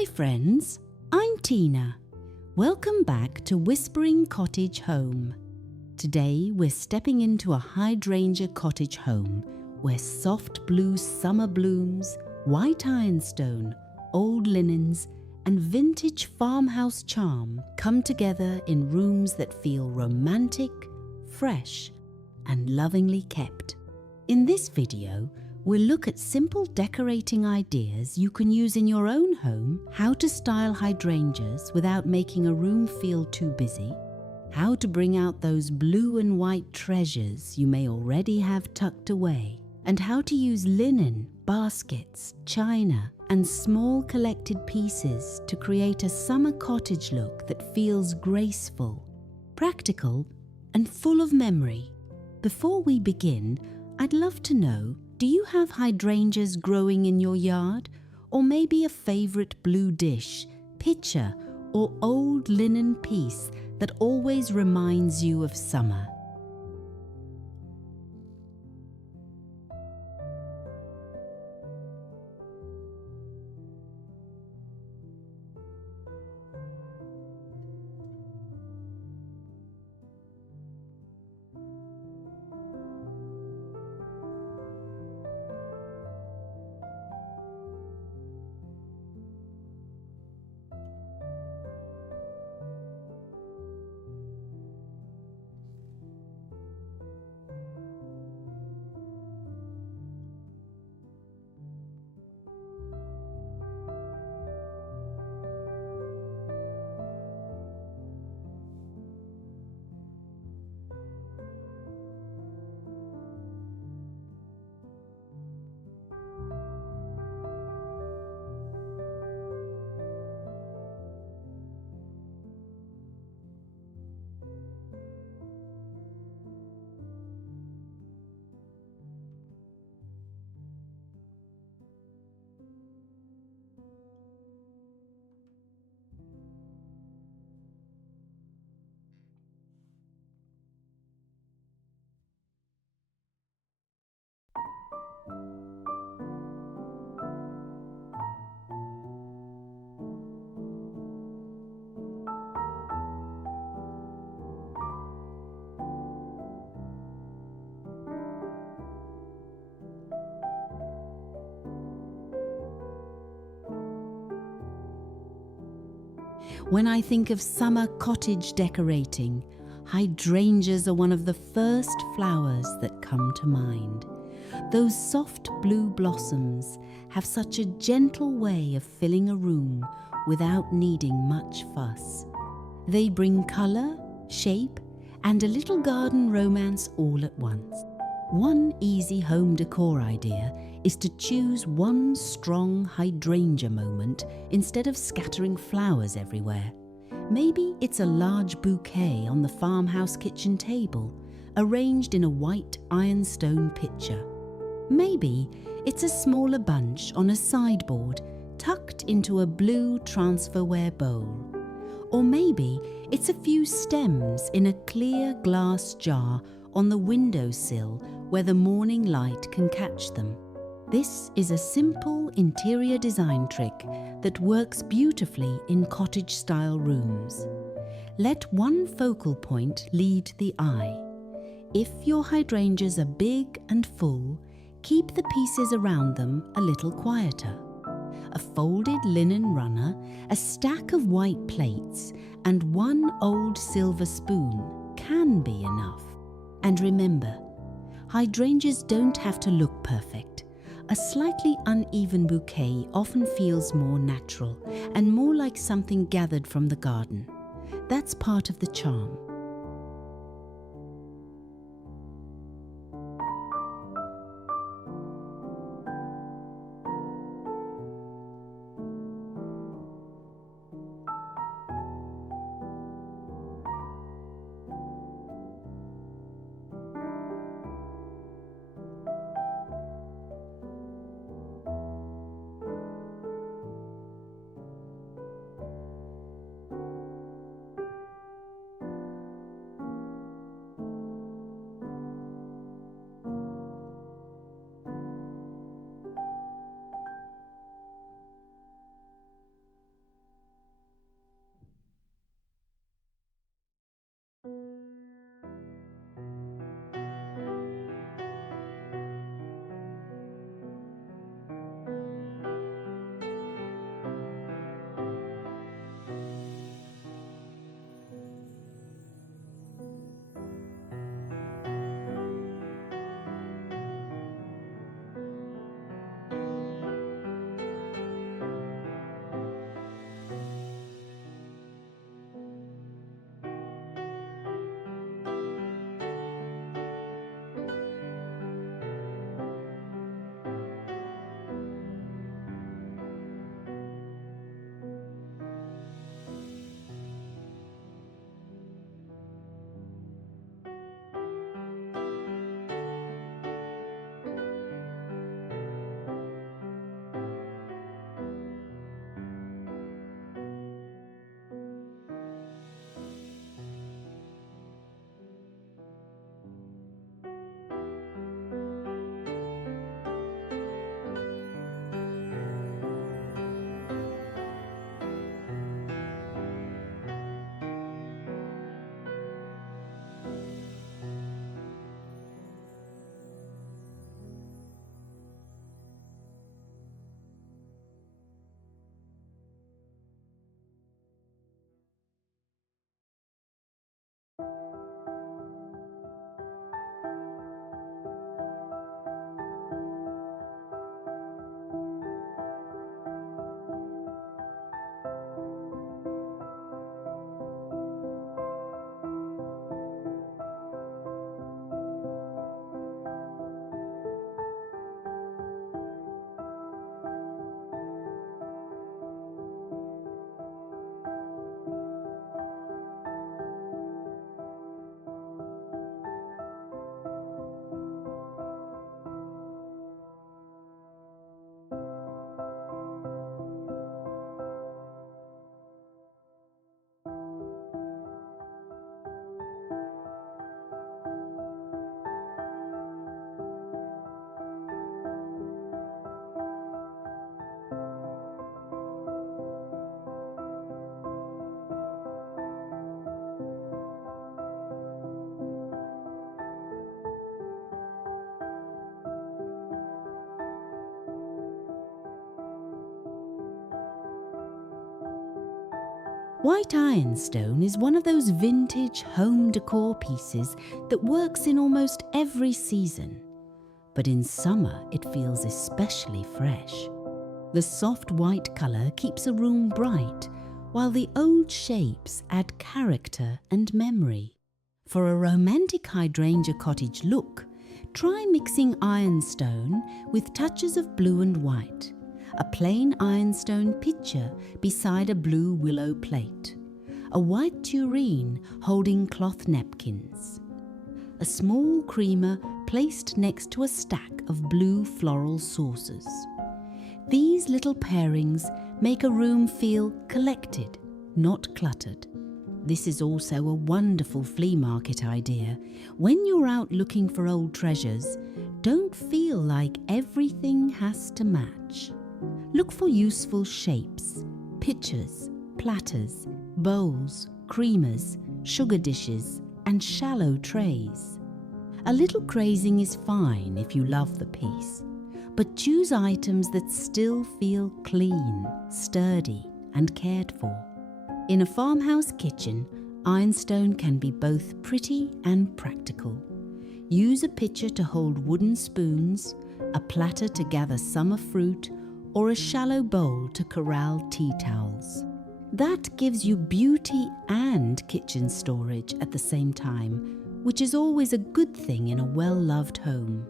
Hi friends, I'm Tina. Welcome back to Whispering Cottage Home. Today we're stepping into a Hydrangea Cottage Home where soft blue summer blooms, white ironstone, old linens and vintage farmhouse charm come together in rooms that feel romantic, fresh and lovingly kept. In this video, we'll look at simple decorating ideas you can use in your own home, how to style hydrangeas without making a room feel too busy, how to bring out those blue and white treasures you may already have tucked away, and how to use linen, baskets, china, and small collected pieces to create a summer cottage look that feels graceful, practical, and full of memory. Before we begin, I'd love to know, do you have hydrangeas growing in your yard? Or maybe a favorite blue dish, pitcher, or old linen piece that always reminds you of summer? When I think of summer cottage decorating, hydrangeas are one of the first flowers that come to mind. Those soft blue blossoms have such a gentle way of filling a room without needing much fuss. They bring colour, shape, and a little garden romance all at once. One easy home decor idea is to choose one strong hydrangea moment instead of scattering flowers everywhere. Maybe it's a large bouquet on the farmhouse kitchen table, arranged in a white ironstone pitcher. Maybe it's a smaller bunch on a sideboard, tucked into a blue transferware bowl. Or maybe it's a few stems in a clear glass jar on the windowsill where the morning light can catch them. This is a simple interior design trick that works beautifully in cottage-style rooms. Let one focal point lead the eye. If your hydrangeas are big and full, keep the pieces around them a little quieter. A folded linen runner, a stack of white plates, and one old silver spoon can be enough. And remember, hydrangeas don't have to look perfect. A slightly uneven bouquet often feels more natural and more like something gathered from the garden. That's part of the charm. White ironstone is one of those vintage home decor pieces that works in almost every season, but in summer it feels especially fresh. The soft white colour keeps a room bright, while the old shapes add character and memory. For a romantic Hydrangea Cottage look, try mixing ironstone with touches of blue and white. A plain ironstone pitcher beside a blue willow plate, a white tureen holding cloth napkins, a small creamer placed next to a stack of blue floral saucers. These little pairings make a room feel collected, not cluttered. This is also a wonderful flea market idea. When you're out looking for old treasures, don't feel like everything has to match. Look for useful shapes, pitchers, platters, bowls, creamers, sugar dishes, and shallow trays. A little crazing is fine if you love the piece, but choose items that still feel clean, sturdy, and cared for. In a farmhouse kitchen, ironstone can be both pretty and practical. Use a pitcher to hold wooden spoons, a platter to gather summer fruit, or a shallow bowl to corral tea towels. That gives you beauty and kitchen storage at the same time, which is always a good thing in a well-loved home.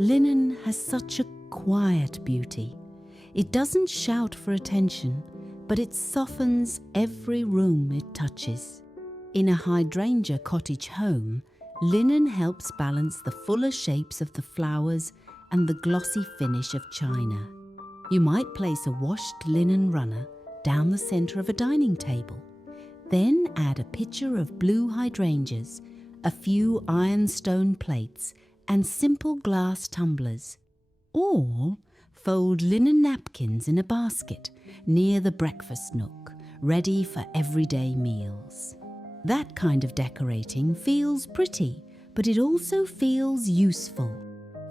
Linen has such a quiet beauty. It doesn't shout for attention, but it softens every room it touches. In a Hydrangea Cottage Home, linen helps balance the fuller shapes of the flowers and the glossy finish of china. You might place a washed linen runner down the centre of a dining table. Then add a pitcher of blue hydrangeas, a few ironstone plates, and simple glass tumblers. Or fold linen napkins in a basket near the breakfast nook, ready for everyday meals. That kind of decorating feels pretty, but it also feels useful.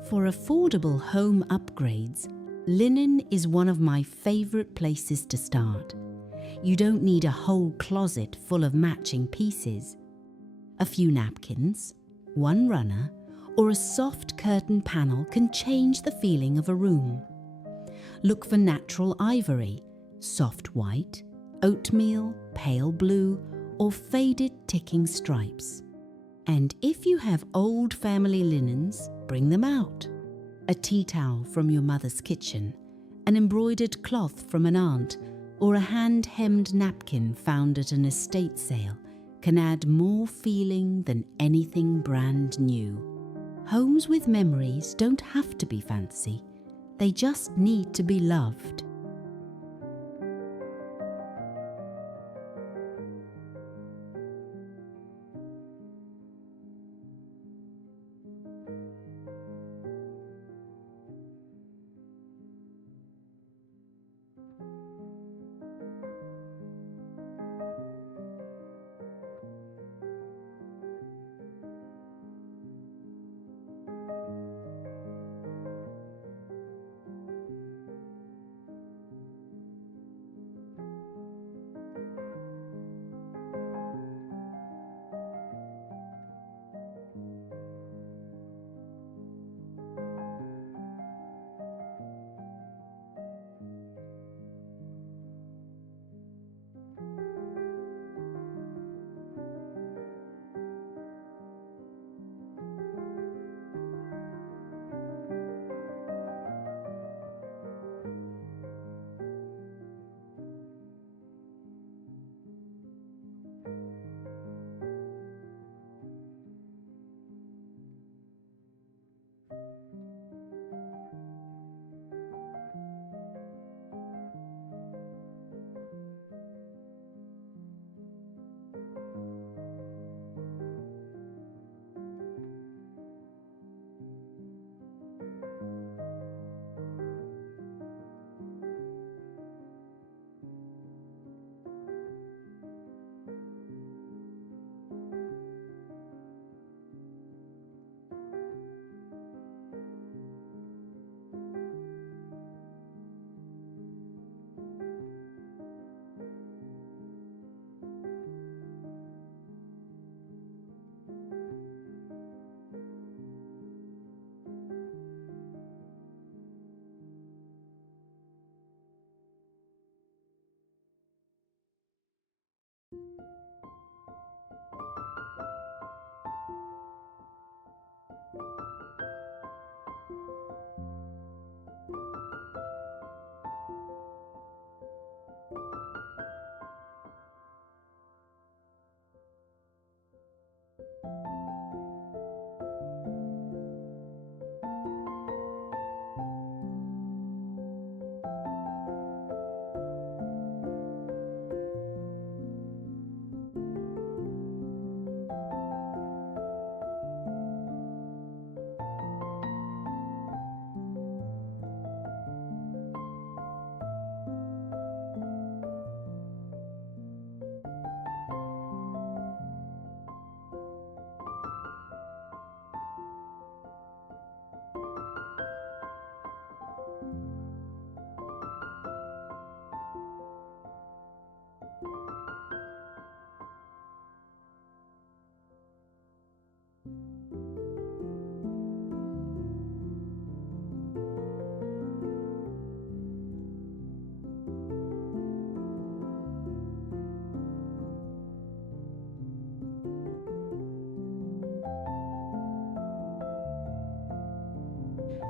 For affordable home upgrades, linen is one of my favourite places to start. You don't need a whole closet full of matching pieces. A few napkins, one runner, or a soft curtain panel can change the feeling of a room. Look for natural ivory, soft white, oatmeal, pale blue, or faded ticking stripes. And if you have old family linens, bring them out. A tea towel from your mother's kitchen, an embroidered cloth from an aunt, or a hand-hemmed napkin found at an estate sale can add more feeling than anything brand new. Homes with memories don't have to be fancy. They just need to be loved.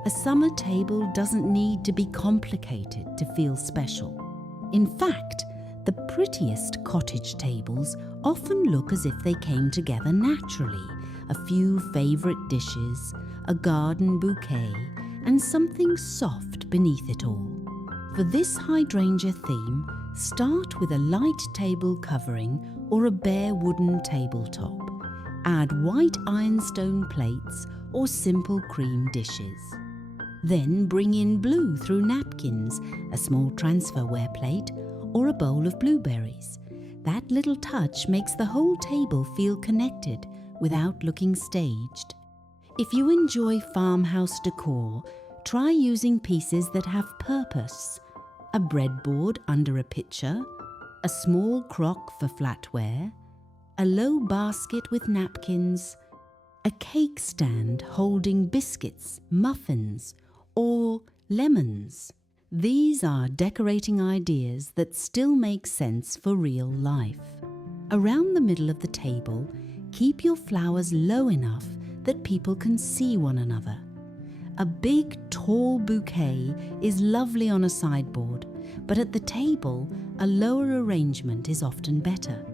A summer table doesn't need to be complicated to feel special. In fact, the prettiest cottage tables often look as if they came together naturally. A few favourite dishes, a garden bouquet, and something soft beneath it all. For this hydrangea theme, start with a light table covering or a bare wooden tabletop. Add white ironstone plates or simple cream dishes. Then bring in blue through napkins, a small transferware plate, or a bowl of blueberries. That little touch makes the whole table feel connected without looking staged. If you enjoy farmhouse decor, try using pieces that have purpose. A breadboard under a pitcher, a small crock for flatware, a low basket with napkins, a cake stand holding biscuits, muffins, or lemons. These are decorating ideas that still make sense for real life. Around the middle of the table, keep your flowers low enough that people can see one another. A big, tall bouquet is lovely on a sideboard, but at the table, a lower arrangement is often better.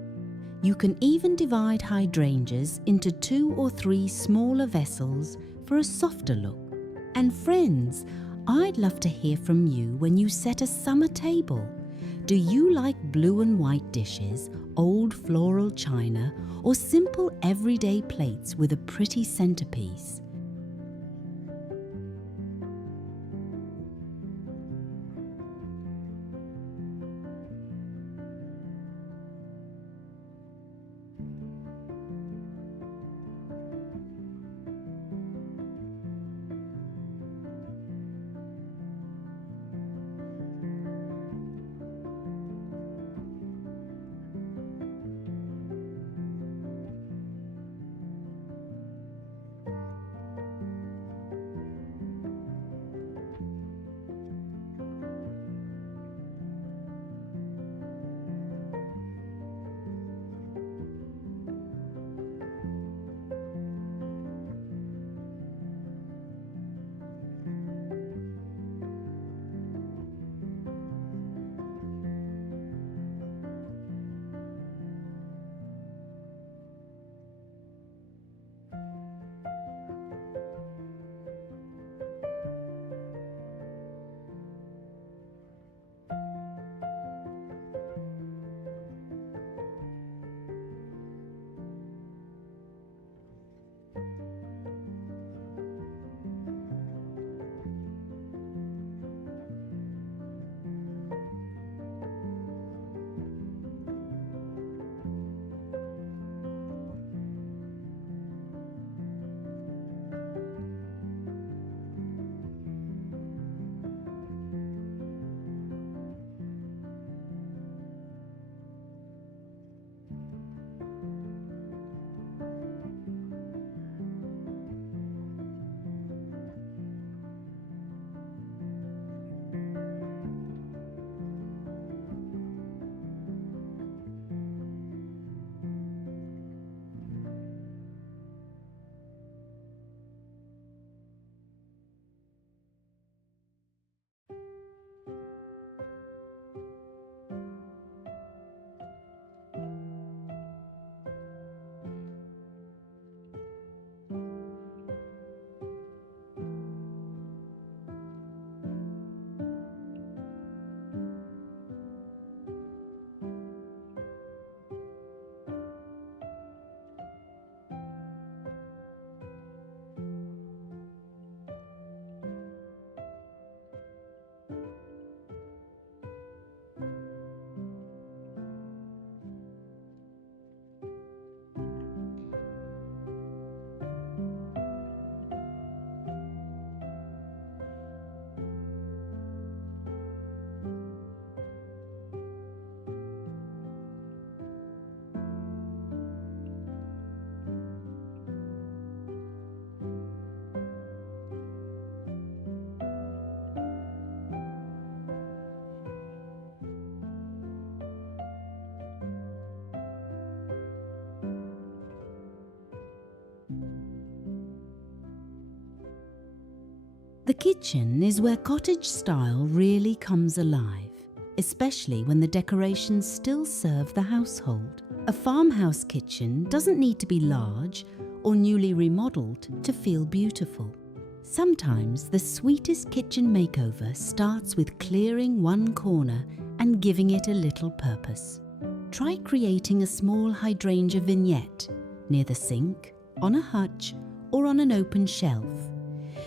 You can even divide hydrangeas into 2 or 3 smaller vessels for a softer look. And friends, I'd love to hear from you when you set a summer table. Do you like blue and white dishes, old floral china, or simple everyday plates with a pretty centerpiece? The kitchen is where cottage style really comes alive, especially when the decorations still serve the household. A farmhouse kitchen doesn't need to be large or newly remodeled to feel beautiful. Sometimes the sweetest kitchen makeover starts with clearing one corner and giving it a little purpose. Try creating a small hydrangea vignette near the sink, on a hutch, or on an open shelf.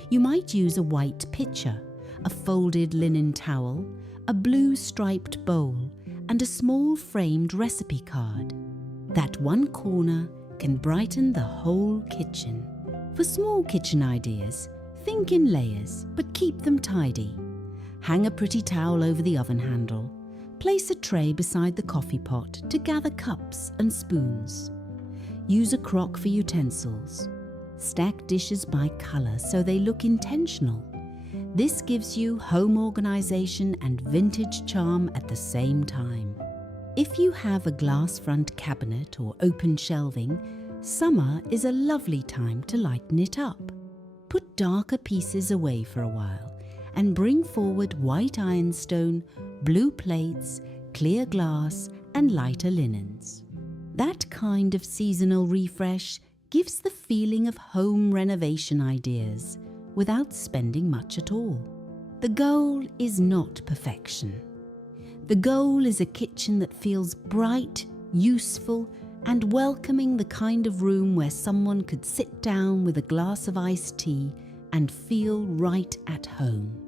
You might use a white pitcher, a folded linen towel, a blue striped bowl, and a small framed recipe card. That one corner can brighten the whole kitchen. For small kitchen ideas, think in layers, but keep them tidy. Hang a pretty towel over the oven handle. Place a tray beside the coffee pot to gather cups and spoons. Use a crock for utensils. Stack dishes by colour so they look intentional. This gives you home organisation and vintage charm at the same time. If you have a glass front cabinet or open shelving, summer is a lovely time to lighten it up. Put darker pieces away for a while and bring forward white ironstone, blue plates, clear glass and lighter linens. That kind of seasonal refresh gives the feeling of home renovation ideas without spending much at all. The goal is not perfection. The goal is a kitchen that feels bright, useful, and welcoming, the kind of room where someone could sit down with a glass of iced tea and feel right at home.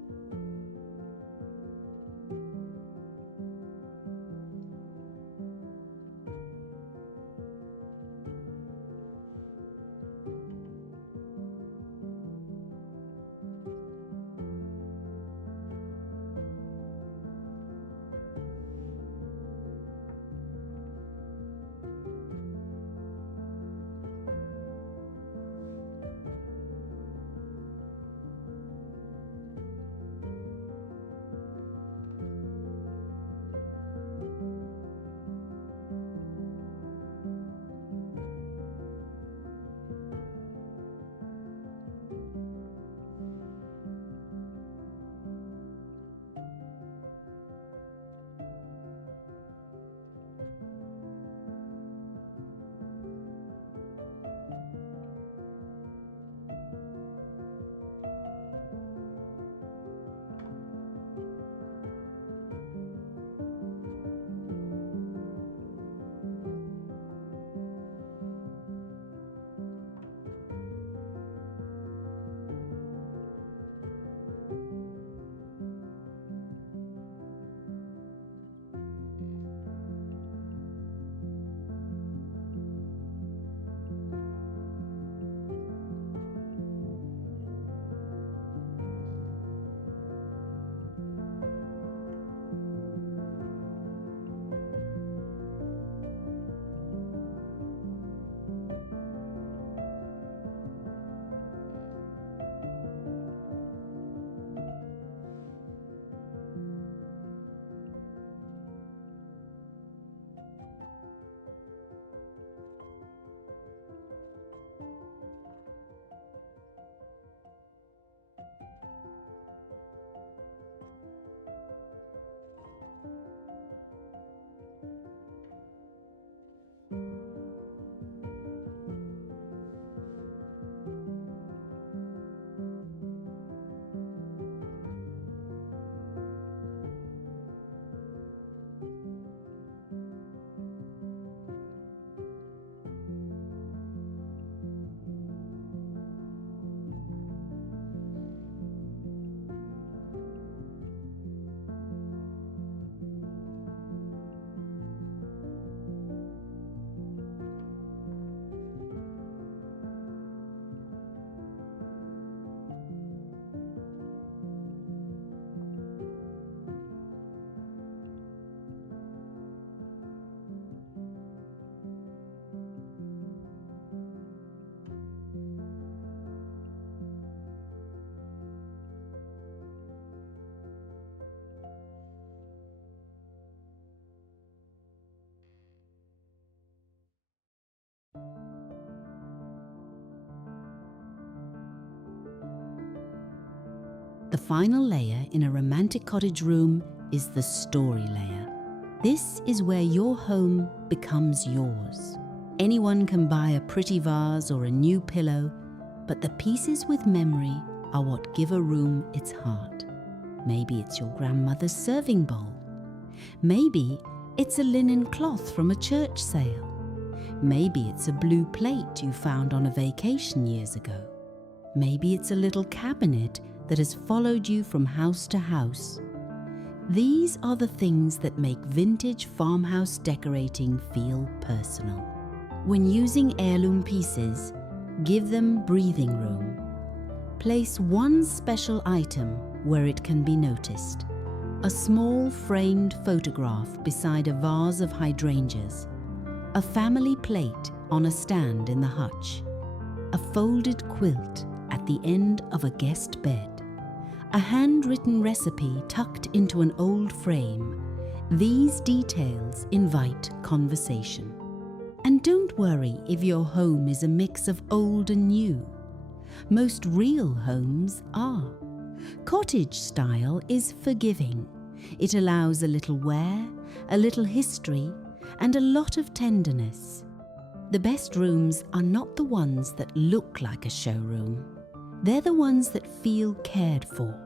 The final layer in a romantic cottage room is the story layer. This is where your home becomes yours. Anyone can buy a pretty vase or a new pillow, but the pieces with memory are what give a room its heart. Maybe it's your grandmother's serving bowl. Maybe it's a linen cloth from a church sale. Maybe it's a blue plate you found on a vacation years ago. Maybe it's a little cabinet that has followed you from house to house. These are the things that make vintage farmhouse decorating feel personal. When using heirloom pieces, give them breathing room. Place one special item where it can be noticed. A small framed photograph beside a vase of hydrangeas. A family plate on a stand in the hutch. A folded quilt at the end of a guest bed. A handwritten recipe tucked into an old frame. These details invite conversation. And don't worry if your home is a mix of old and new. Most real homes are. Cottage style is forgiving. It allows a little wear, a little history, and a lot of tenderness. The best rooms are not the ones that look like a showroom. They're the ones that feel cared for.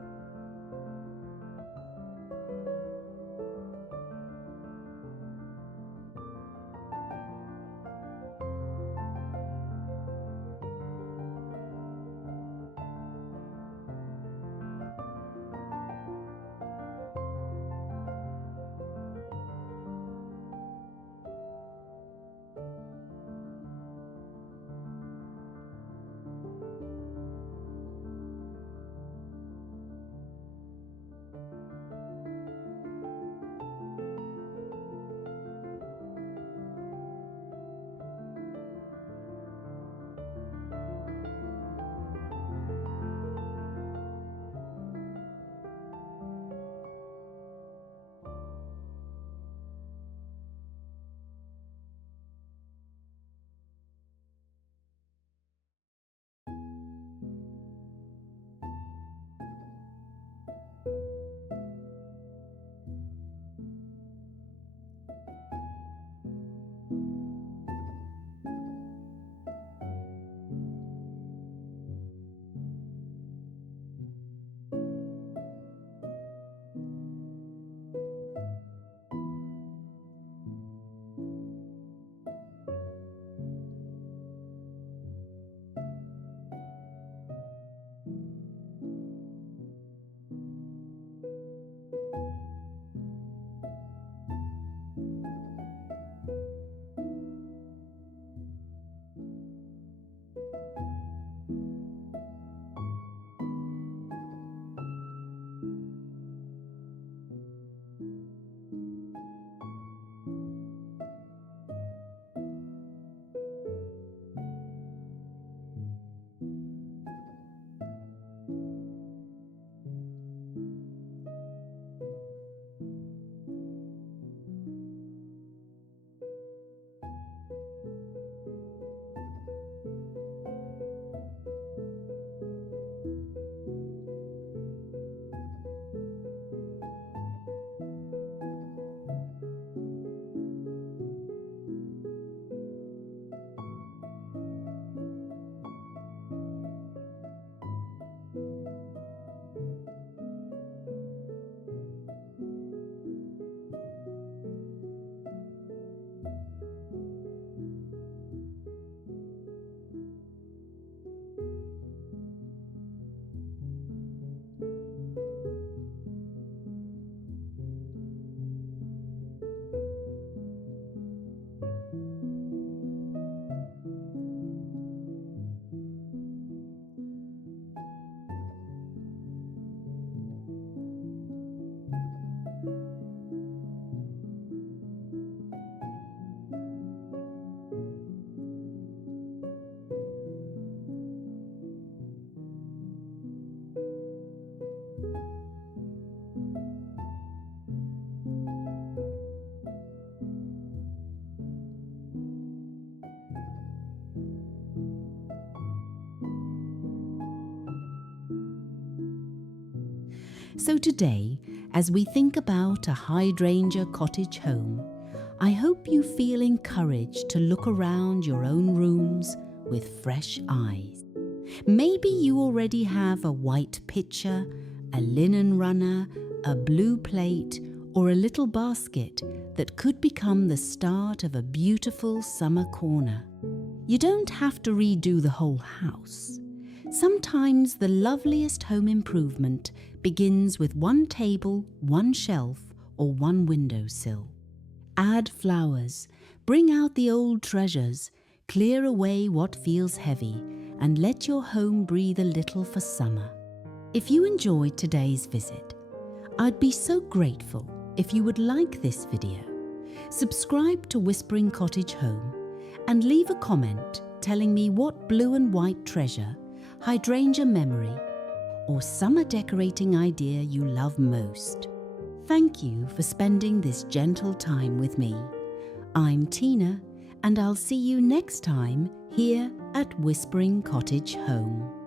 So today, as we think about a Hydrangea Cottage Home, I hope you feel encouraged to look around your own rooms with fresh eyes. Maybe you already have a white pitcher, a linen runner, a blue plate, or a little basket that could become the start of a beautiful summer corner. You don't have to redo the whole house. Sometimes the loveliest home improvement begins with one table, one shelf, or one windowsill. Add flowers, bring out the old treasures, clear away what feels heavy, and let your home breathe a little for summer. If you enjoyed today's visit, I'd be so grateful if you would like this video, subscribe to Whispering Cottage Home, and leave a comment telling me what blue and white treasure, hydrangea memory, or summer decorating idea you love most. Thank you for spending this gentle time with me. I'm Tina, and I'll see you next time here at Whispering Cottage Home.